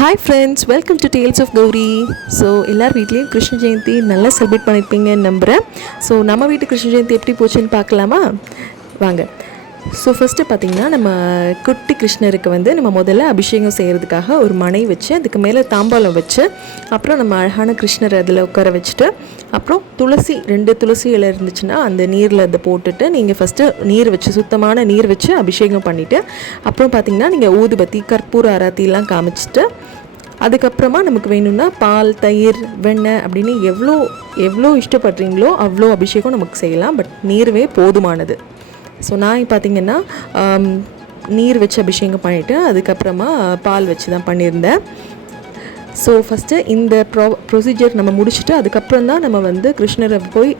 Hi friends, welcome to tales of Gauri. So எல்லார் வீட்லேயும் கிருஷ்ண ஜெயந்தி நல்லா செலிப்ரேட் பண்ணியிருப்பீங்கன்னு நம்புகிறேன். ஸோ நம்ம வீட்டு கிருஷ்ண ஜெயந்தி எப்படி போச்சுன்னு பார்க்கலாமா? வாங்க. ஸோ ஃபஸ்ட்டு பார்த்திங்கன்னா, நம்ம குட்டி கிருஷ்ணருக்கு வந்து நம்ம முதல்ல அபிஷேகம் செய்கிறதுக்காக ஒரு மனை வச்சு, அதுக்கு மேலே தாம்பாலம் வச்சு, அப்புறம் நம்ம அழகான கிருஷ்ணர் அதில் உட்கார வச்சுட்டு, அப்புறம் துளசி 2 துளசி இலை இருந்துச்சுன்னா அந்த நீரில் அதை போட்டுட்டு நீங்கள் ஃபஸ்ட்டு நீர் வச்சு, சுத்தமான நீர் வச்சு அபிஷேகம் பண்ணிவிட்டு, அப்புறம் பார்த்திங்கன்னா நீங்கள் ஊதுபத்தி, கற்பூர ஆராத்திலாம் காமிச்சிட்டு, அதுக்கப்புறமா நமக்கு வேணும்னா பால், தயிர், வெண்ணெய் அப்படின்னு எவ்வளோ இஷ்டப்படுறீங்களோ அவ்வளோ அபிஷேகம் நமக்கு செய்யலாம். பட் நீர்வே போதுமானது. ஸோ நான் பார்த்திங்கன்னா நீர் வச்சு அபிஷேகம் பண்ணிவிட்டு அதுக்கப்புறமா பால் வச்சு தான் பண்ணியிருந்தேன். ஸோ ஃபஸ்ட்டு இந்த ப்ரொசீஜர் நம்ம முடிச்சுட்டு அதுக்கப்புறம் தான் நம்ம வந்து கிருஷ்ணரை போய்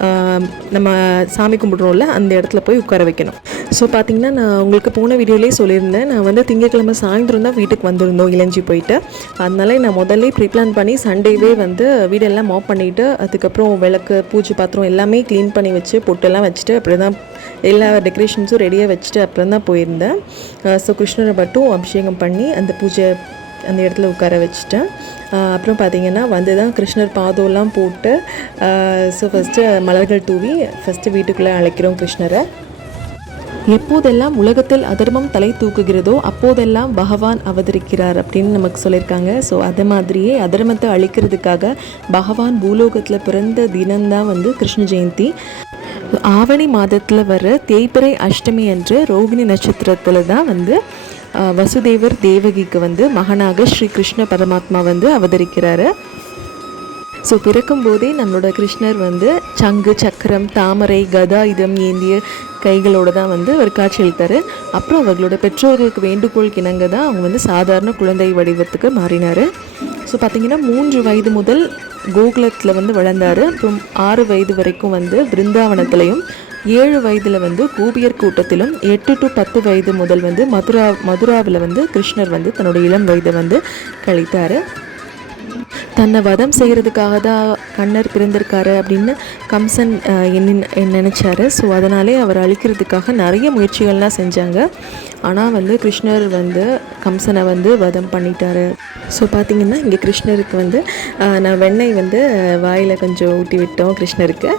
நம்ம சாமி கும்பிட்றோம்ல அந்த இடத்துல போய் உட்கார வைக்கணும். ஸோ பார்த்திங்கன்னா, நான் உங்களுக்கு போன வீடியோலேயே சொல்லியிருந்தேன், நான் வந்து திங்கட்கிழமை சாயந்தரம் தான் வீட்டுக்கு வந்திருந்தோம் இளஞ்சி போயிட்டு. அதனால நான் முதல்ல ப்ரீப்ளான் பண்ணி சண்டேவே வந்து வீடெல்லாம் மாப் பண்ணிவிட்டு, அதுக்கப்புறம் விளக்கு, பூஜை பாத்திரம் எல்லாமே க்ளீன் பண்ணி வச்சு பொட்டெல்லாம் வச்சுட்டு அப்படி தான் எல்லா டெக்கரேஷன்ஸும் ரெடியாக வச்சுட்டு அப்புறம் தான் போயிருந்தேன். ஸோ கிருஷ்ணரை மட்டும் அபிஷேகம் பண்ணி அந்த பூஜை அந்த இடத்துல உட்கார வச்சுட்டேன். அப்புறம் பார்த்திங்கன்னா வந்து தான் கிருஷ்ணர் பாதம்லாம் போட்டு ஸோ ஃபஸ்ட்டு மலர்கள் தூவி ஃபஸ்ட்டு வீட்டுக்குள்ளே அழைக்கிறோம் கிருஷ்ணரை. எப்போதெல்லாம் உலகத்தில் அதர்மம் தலை தூக்குகிறதோ அப்போதெல்லாம் பகவான் அவதரிக்கிறார் அப்படின்னு நமக்கு சொல்லியிருக்காங்க. ஸோ அது மாதிரியே அதர்மத்தை அழிக்கிறதுக்காக பகவான் பூலோகத்தில் பிறந்த தினம்தான் வந்து கிருஷ்ண ஜெயந்தி. ஆவணி மாதத்தில் வர தேய்பிறை அஷ்டமி அன்று ரோகிணி நட்சத்திரத்தில் தான் வந்து வசுதேவர் தேவகிக்கு வந்து மகனாக ஸ்ரீ கிருஷ்ண பரமாத்மா வந்து அவதரிக்கிறாரு. ஸோ பிறக்கும் போதே நம்மளோட கிருஷ்ணர் வந்து சங்கு, சக்கரம், தாமரை, கதா இதம் ஏந்திய கைகளோடு தான் வந்து அவர் காட்சியளித்தார். அப்புறம் அவர்களோட பெற்றோர்களுக்கு வேண்டுகோள் இணங்க தான் அவங்க வந்து சாதாரண குழந்தை வடிவத்துக்கு மாறினார். ஸோ பார்த்திங்கன்னா 3 வயது முதல் கோகுலத்தில் வந்து வளர்ந்தார். அப்புறம் 6 வயது வரைக்கும் வந்து பிருந்தாவனத்திலையும், 7 வயதில் வந்து கோபியர் கூட்டத்திலும், 8 to 10 வயது முதல் வந்து மதுராவில் வந்து கிருஷ்ணர் வந்து தன்னோட இளம் வயதை வந்து கழித்தார். தன்னை வதம் செய்கிறதுக்காக தான் கண்ணர் பிறந்திருக்காரு அப்படின்னு கம்சன் நினச்சாரு. ஸோ அதனாலே அவர் அழிக்கிறதுக்காக நிறைய முயற்சிகள்லாம் செஞ்சாங்க. ஆனால் வந்து கிருஷ்ணர் வந்து கம்சனை வந்து வதம் பண்ணிட்டாரு. ஸோ பார்த்திங்கன்னா, இங்கே கிருஷ்ணருக்கு வந்து நான் வெண்ணெய் வந்து வாயில் கொஞ்சம் ஊட்டி விட்டோம் கிருஷ்ணருக்கு.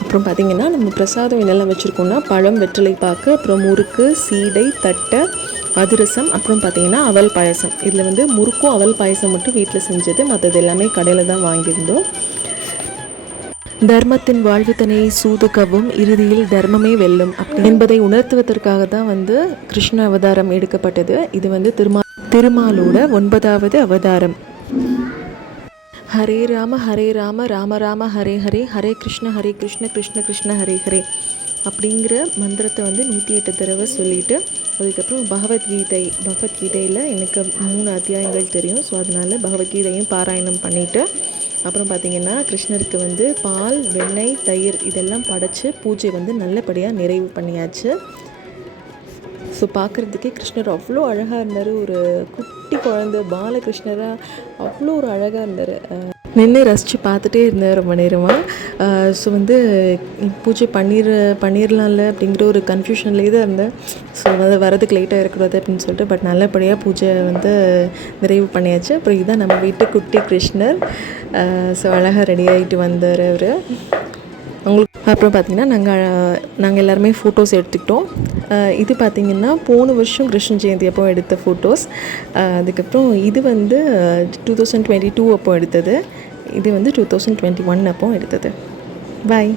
அப்புறம் பார்த்திங்கன்னா, நம்ம பிரசாதம் என்னெல்லாம் வச்சுருக்கோம்னா பழம், வெற்றிலை பாக்கு, அப்புறம் முறுக்கு, சீடை, தட்டை, அதிரசம், அப்புறம் பார்த்திங்கன்னா அவல் பாயசம். இதில் வந்து முறுக்கும் அவல் பாயசம் மட்டும் வீட்டில் செஞ்சது, மற்றது எல்லாமே கடையில் தான் வாங்கியிருந்தோம். தர்மத்தின் வாழ்வுத்தனை சூதுக்கவும் இறுதியில் தர்மமே வெல்லும் என்பதை உணர்த்துவதற்காக தான் வந்து கிருஷ்ண அவதாரம் எடுக்கப்பட்டது. இது வந்து திருமாலோட 9வது அவதாரம். ஹரே ராம ராம ராம ஹரே ஹரே, ஹரே கிருஷ்ண கிருஷ்ண கிருஷ்ண ஹரே ஹரே அப்படிங்கிற மந்திரத்தை வந்து 108 தடவை சொல்லிவிட்டு, அதுக்கப்புறம் பகவத்கீதையில் எனக்கு 3 அத்தியாயங்கள் தெரியும். ஸோ அதனால் பகவத்கீதையும் பாராயணம் பண்ணிவிட்டு, அப்புறம் பார்த்திங்கன்னா கிருஷ்ணருக்கு வந்து பால், வெண்ணெய், தயிர் இதெல்லாம் படைச்சி பூஜை வந்து நல்லபடியாக நிறைவு பண்ணியாச்சு. ஸோ பார்க்குறதுக்கே கிருஷ்ணர் அவ்வளோ அழகாக இருந்தார். ஒரு குட்டி குழந்தை பாலகிருஷ்ணராக அவ்வளோ ஒரு அழகாக இருந்தார். நின்று ரசித்து பார்த்துட்டே இருந்தேன் ரொம்ப நேரமாக. ஸோ வந்து பூஜை பண்ணிடலாம்ல அப்படிங்கிற ஒரு கன்ஃபியூஷன்லேயே தான் இருந்தேன். ஸோ வந்து வரதுக்கு லேட்டாக இருக்கக்கூடாது அப்படின்னு சொல்லிட்டு, பட் நல்லபடியாக பூஜை வந்து நிறைவு பண்ணியாச்சு. அப்புறம் இதுதான் நம்ம வீட்டு குட்டி கிருஷ்ணர். ஸோ அழகாக ரெடி ஆகிட்டு வந்தார் அவர். உங்களுக்கு அப்புறம் பார்த்திங்கன்னா நாங்கள் எல்லாருமே ஃபோட்டோஸ் எடுத்துக்கிட்டோம். இது பார்த்திங்கன்னா போன வருஷம் கிருஷ்ண ஜெயந்தி அப்போ எடுத்த ஃபோட்டோஸ். அதுக்கப்புறம் இது வந்து 2022 அப்போ எடுத்தது. இது வந்து 2021 அப்போ எடுத்தது. பாய்.